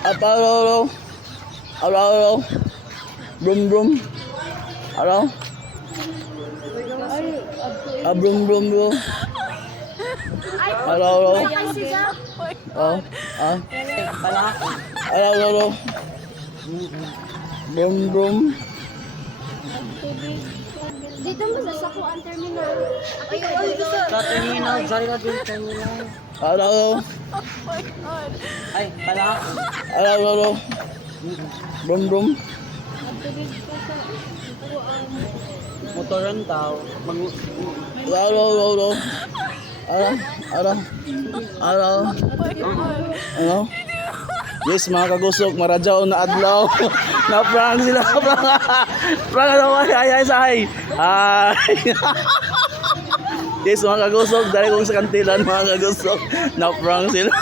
Aparo. Aro. Brum brum. Aro. Brum brum brum. Aro. Oh. Aro. Brum brum. Dito mo sa Sakuan Terminal. Sa terminal, sorry na din terminal. Aro. Ay, pala. Aro. Brum brum. Motoran tao. Aro. Ano? Yes, mga kagusok, maradyaw na adlaw. Na-prank sila. Prank na naman. Ay, sahay. Hi. Yes, mga kagusok, dahil kong sa kantilan, mga kagusok, na-prank sila.